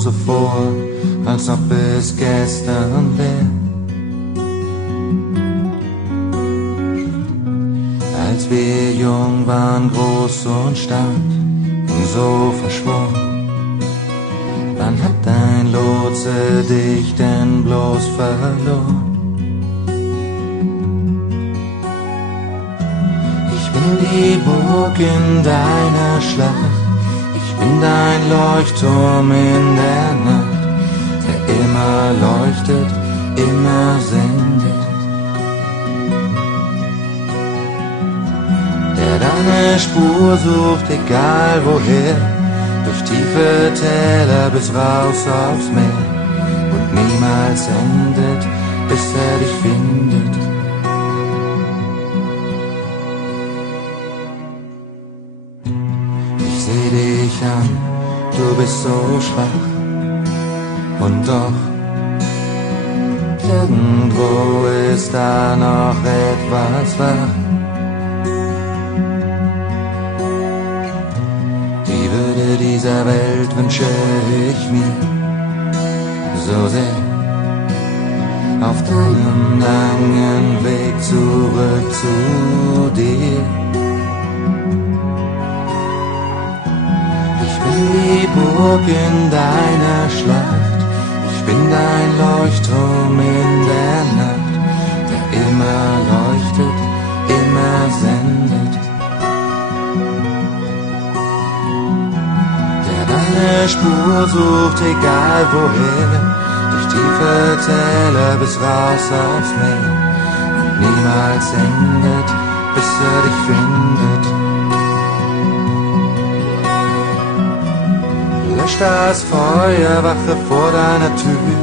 genauso vor, als ob es gestern wär. Als wir jung waren, groß und stark und so verschworen. Wann hat dein Lotse dich denn bloß verloren? Ich bin die Burg in deiner Schlacht, ich bin dein Leuchtturm in der Nacht, der immer leuchtet, immer sendet, der deine Spur sucht, egal woher, durch tiefe Täler bis raus aufs Meer und niemals endet, bis er dich findet. Ich seh dich an, du bist so schwach und doch irgendwo ist da noch etwas wach. Dieser Welt wünsche ich mir so sehr, auf deinem langen Weg zurück zu dir. Ich bin die Burg in deiner Schlacht, ich bin dein Leuchtturm in der Nacht, der immer leuchtet, immer sendet, deine Spur sucht, egal woher, durch tiefe Täler bis raus aufs Meer und niemals endet, bis er dich findet. Lösch das Feuer, wache vor deiner Tür,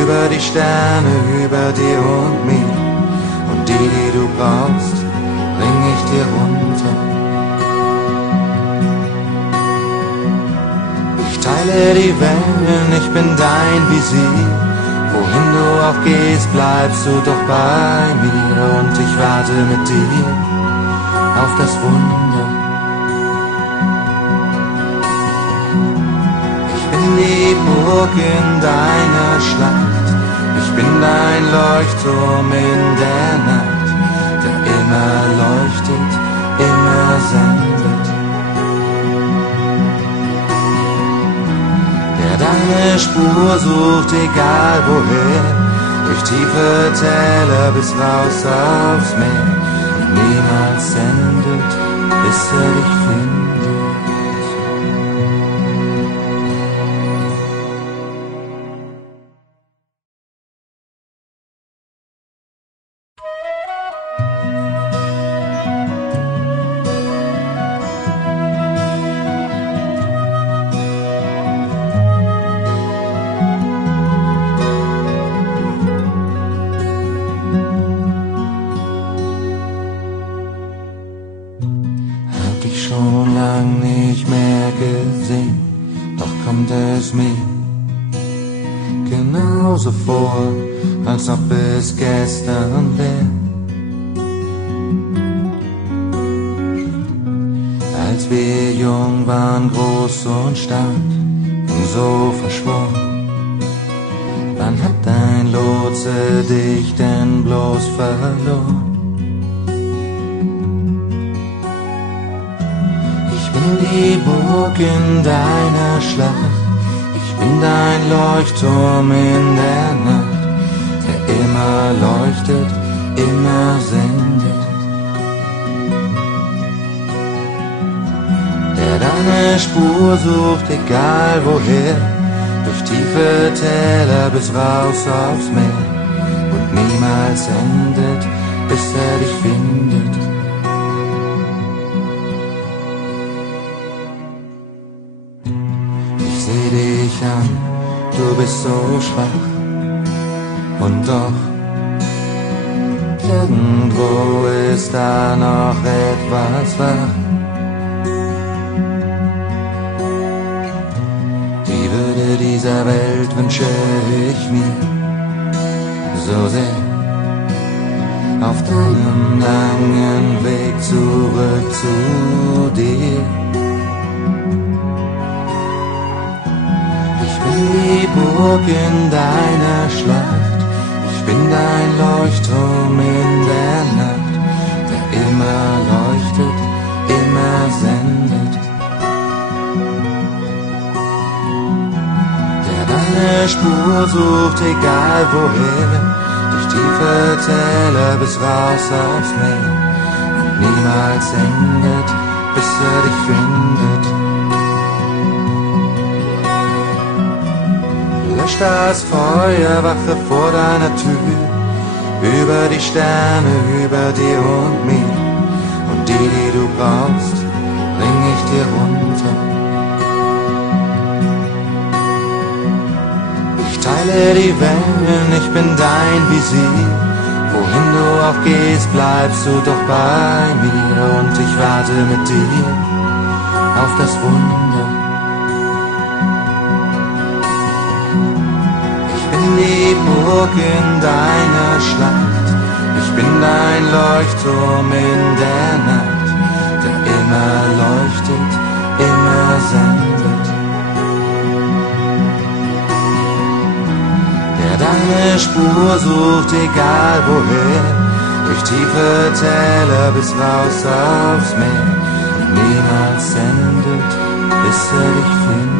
über die Sterne, über dir und mir, und die du brauchst, bring ich dir runter. Ich teile die Wellen, ich bin dein Visier. Wohin du auch gehst, bleibst du doch bei mir. Und ich warte mit dir auf das Wunder. Ich bin die Burg in deiner Schlacht, ich bin dein Leuchtturm in der Nacht, der immer leuchtet, immer sendet, deine Spur sucht, egal woher, durch tiefe Täler bis raus aufs Meer und niemals sendet, bis er dich findet. Schon lang nicht mehr gesehen, doch kommt es mir genauso vor, als ob es gestern wär. Als wir jung waren, groß und stark und so verschworen. Wann hat dein Lotse dich denn bloß verloren? Die Burg in deiner Schlacht, ich bin dein Leuchtturm in der Nacht, der immer leuchtet, immer sendet, der deine Spur sucht, egal woher, durch tiefe Täler bis raus aufs Meer und niemals endet, bis er dich findet. Seh dich an, du bist so schwach und doch irgendwo ist da noch etwas wach. Die Würde dieser Welt wünsche ich mir so sehr, auf deinem langen Weg zurück zu dir. Ich Burg in deiner Schlacht. Ich bin dein Leuchtturm in der Nacht, der immer leuchtet, immer sendet. Der deine Spur sucht, egal woher, durch tiefe Täler bis raus aufs Meer, und niemals endet, bis dich findet. Lösch das Feuer, wache vor deiner Tür, über die Sterne, über dir und mir, und die du brauchst, bring ich dir runter. Ich teile die Wellen, ich bin dein Visier, wohin du auch gehst, bleibst du doch bei mir, und ich warte mit dir auf das Wunder. Ich bin die Burg in deiner Schlacht, ich bin dein Leuchtturm in der Nacht, der immer leuchtet, immer sendet. Der deine Spur sucht, egal woher, durch tiefe Täler bis raus aufs Meer, und niemals sendet, bis dich findet.